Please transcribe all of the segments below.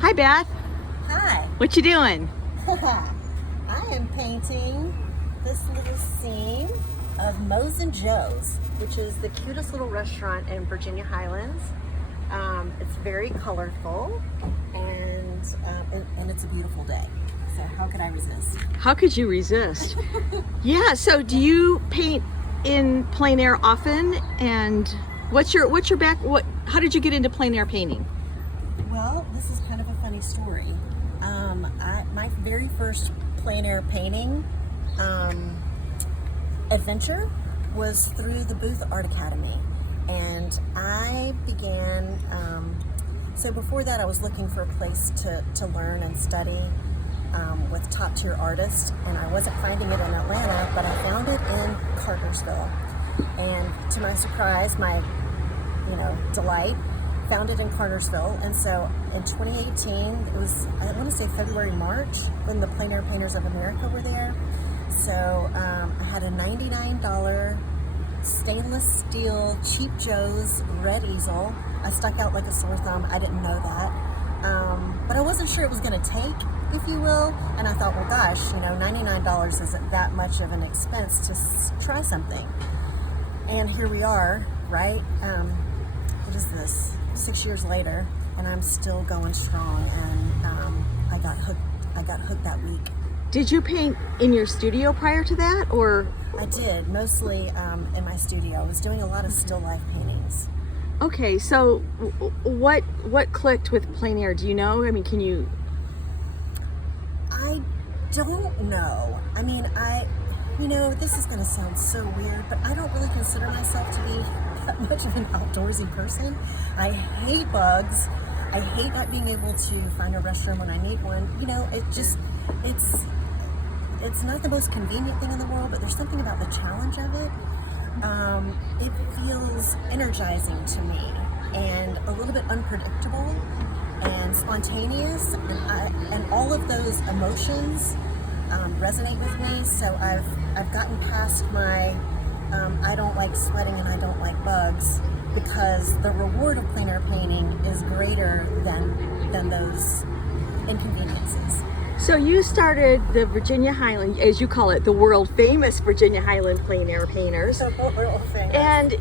Hi, Beth. Hi. What you doing? I am painting this little scene of Moe's and Joe's, which is the cutest little restaurant in Virginia Highlands. It's very colorful and it's a beautiful day. So how could I resist? How could you resist? Yeah. So, do you paint in plein air often? And what's your back? How did you get into plein air painting? Well, this is kind of a funny story. My very first plein air painting adventure was through the Booth Art Academy, and I began. So before that, I was looking for a place to learn and study with top tier artists, and I wasn't finding it in Atlanta, but I found it in Cartersville, and to my surprise, my delight, found it in Cartersville. And so in 2018, it was, I want to say February, March, when the Plein Air Painters of America were there. So I had a $99 stainless steel Cheap Joe's red easel. I stuck out like a sore thumb. I didn't know that. But I wasn't sure it was going to take, if you will. And I thought, well, gosh, $99 isn't that much of an expense to try something. And here we are, right? What is this? 6 years later, and I'm still going strong, and I got hooked that week. Did you paint in your studio prior to that, or? I did, mostly in my studio. I was doing a lot of still life paintings. Okay, so what clicked with plein air? Do you know? I mean, can you? I don't know. I mean, this is going to sound so weird, but I don't really consider myself to be that much of an outdoorsy person. I hate bugs. I hate not being able to find a restroom when I need one. It's not the most convenient thing in the world, but there's something about the challenge of it. It feels energizing to me and a little bit unpredictable and spontaneous, and all of those emotions resonate with me. So I've gotten past my I don't like sweating and I don't like bugs, because the reward of plein air painting is greater than those inconveniences. So you started the Virginia Highland, as you call it, the world famous Virginia Highland plein air painters. World famous. And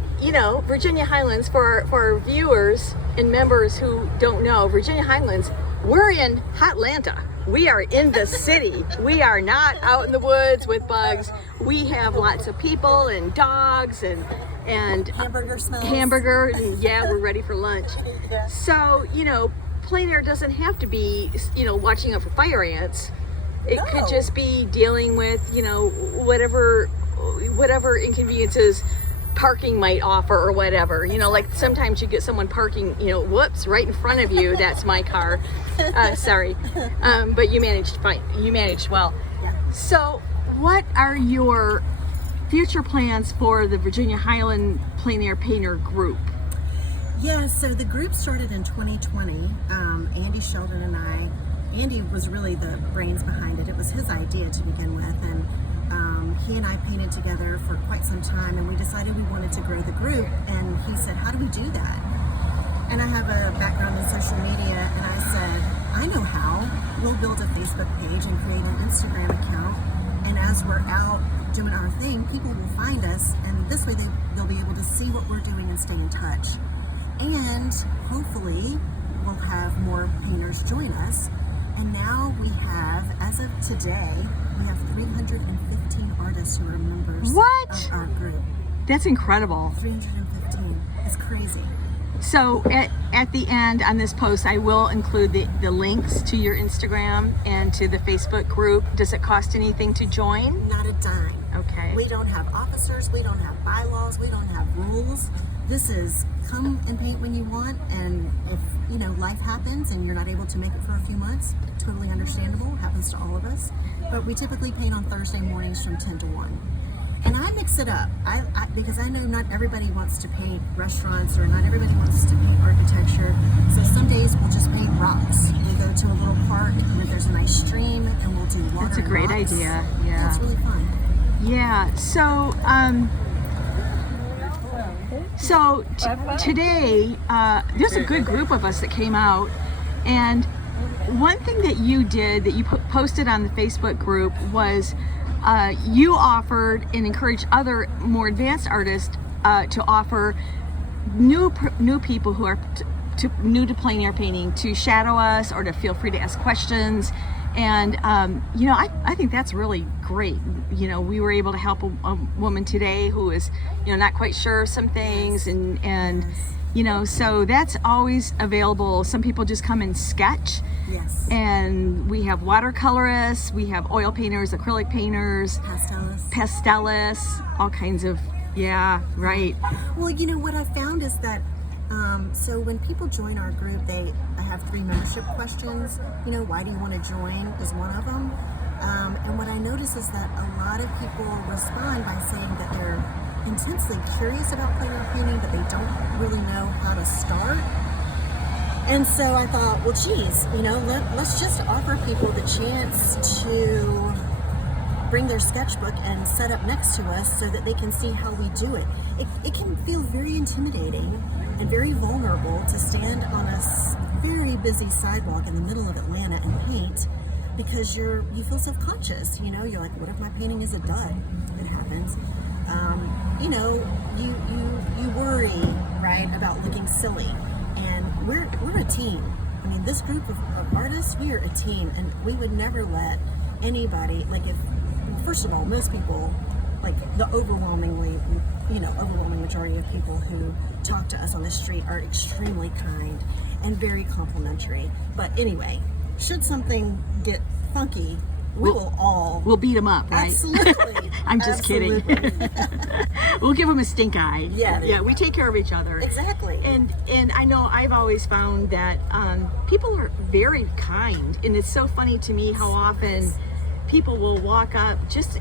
Virginia Highlands, for our viewers and members who don't know, Virginia Highlands, we're in Hotlanta. We are in the city. We are not out in the woods with bugs. We have lots of people and dogs and hamburger smells. And yeah, we're ready for lunch. Yeah. So, plein air doesn't have to be, watching out for fire ants. It could just be dealing with, whatever inconveniences parking might offer or whatever. Like sometimes you get someone parking, whoops, right in front of you. That's my car. Sorry. But you managed fine. You managed well. Yeah. So what are your future plans for the Virginia Highland Plein Air Painter group? Yeah, so the group started in 2020. Andy Sheldon and Andy was really the brains behind it. It was his idea to begin with, and he and I painted together for quite some time, and we decided we wanted to grow the group, and he said, how do we do that? And I have a background in social media, and I said, I know how. We'll build a Facebook page and create an Instagram account, and as we're out doing our thing, people will find us, and this way they'll be able to see what we're doing and stay in touch. And hopefully we'll have more painters join us. And now we have, as of today, we have 315 artists who are members of our group. That's incredible. 315. It's crazy. So at the end on this post, I will include the links to your Instagram and to the Facebook group. Does it cost anything to join? Not a dime. Okay. We don't have officers. We don't have bylaws. We don't have rules. This is come and paint when you want, and if life happens and you're not able to make it for a few months, totally understandable. Happens to all of us. But we typically paint on Thursday mornings from 10 to 1. And I mix it up, because I know not everybody wants to paint restaurants, or not everybody wants to paint architecture. So some days we'll just paint rocks. We go to a little park, and if there's a nice stream, and we'll do water. That's a great rocks. idea. Yeah. That's really fun. Yeah. So today, there's a good group of us that came out, and one thing that you did that you posted on the Facebook group was you offered and encouraged other more advanced artists to offer new people who are new to plein air painting to shadow us or to feel free to ask questions. And you know, I think that's really great. You know, we were able to help a woman today who is, you know, not quite sure of some things, and you know, so that's always available. Some people just come and sketch. Yes. And we have watercolorists, we have oil painters, acrylic painters, pastellists, all kinds of, yeah, right. Well, you know, what I found is that so when people join our group, I have 3 membership questions. You know, why do you want to join is one of them. And what I notice is that a lot of people respond by saying that they're intensely curious about plein air painting, but they don't really know how to start. And so I thought, well, geez, you know, let's just offer people the chance to bring their sketchbook and set up next to us so that they can see how we do it. It can feel very intimidating and very vulnerable to stand on a very busy sidewalk in the middle of Atlanta and paint, because you feel self-conscious. You know, you're like, what if my painting is a dud? It happens. You know, you worry, right, about looking silly. And we're a team. I mean, this group of artists, we are a team, and we would never let anybody, like, first of all, most people, like the overwhelming majority of people who talk to us on the street are extremely kind and very complimentary. But anyway, should something get funky, we'll beat them up, right? Absolutely. I'm just kidding. We'll give them a stink eye. Yeah, we take care of each other. Exactly. And I know I've always found that people are very kind, and it's so funny to me how often people will walk up just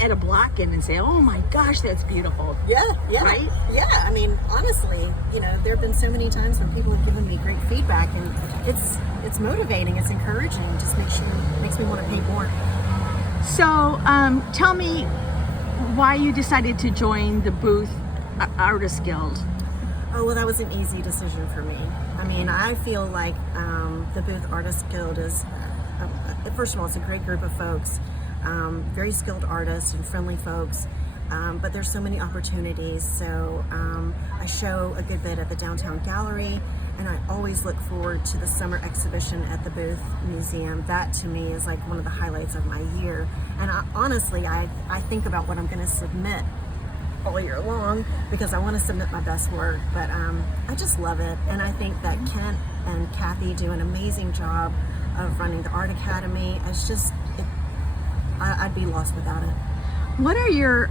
at a block in and say, oh my gosh, that's beautiful. Yeah, right? Yeah, I mean, honestly, you know, there have been so many times when people have given me great feedback, and it's motivating, it's encouraging, it just makes me want to paint more. So tell me why you decided to join the Booth Artist Guild. Oh, well, that was an easy decision for me. I mean, I feel like the Booth Artist Guild is, first of all, it's a great group of folks, very skilled artists and friendly folks, but there's so many opportunities. So I show a good bit at the Downtown Gallery, and I always look forward to the summer exhibition at the Booth Museum. That to me is like one of the highlights of my year. And honestly, I think about what I'm going to submit all year long, because I want to submit my best work, but I just love it. And I think that Kent and Kathy do an amazing job of running the Art Academy. It's just, I'd be lost without it. What are your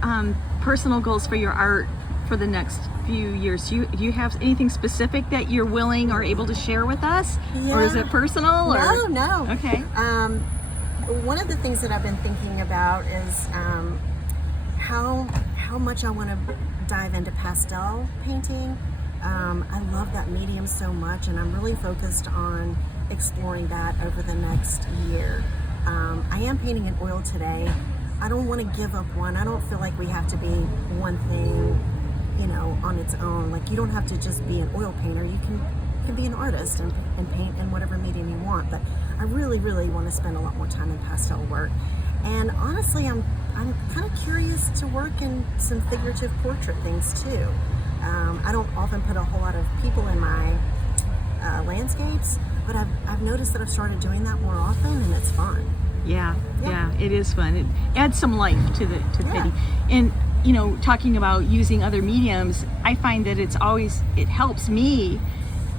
personal goals for your art for the next few years? Do you have anything specific that you're willing or able to share with us? Yeah. Or is it personal? Or? No. Okay. One of the things that I've been thinking about is how much I want to dive into pastel painting. I love that medium so much, and I'm really focused on exploring that over the next year. I am painting in oil today. I don't want to give up one. I don't feel like we have to be one thing, you know, on its own. Like, you don't have to just be an oil painter. You can be an artist and paint in whatever medium you want. But I really, really want to spend a lot more time in pastel work. And honestly, I'm kind of curious to work in some figurative portrait things too. I don't often put a whole lot of people in my landscapes, but I've noticed that I've started doing that more often, and it's fun. Yeah, it is fun. It adds some life to the painting. And you know, talking about using other mediums, I find that it helps me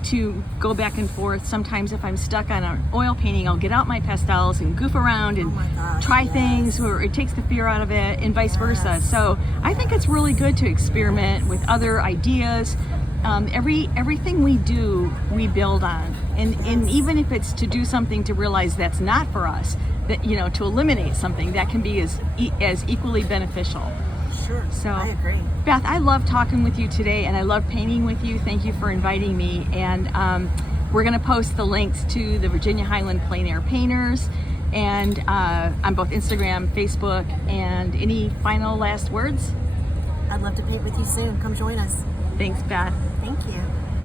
to go back and forth. Sometimes if I'm stuck on an oil painting, I'll get out my pastels and goof around and try things, where it takes the fear out of it, and vice versa. So I think it's really good to experiment with other ideas. Everything we do, we build on, and even if it's to do something to realize that's not for us, that, you know, to eliminate something, that can be as equally beneficial. Sure. So I agree. Beth, I love talking with you today, and I love painting with you. Thank you for inviting me. And we're going to post the links to the Virginia Highland Plein Air Painters, and on both Instagram, Facebook. And any final last words? I'd love to paint with you soon. Come join us. Thanks, Beth. Thank you.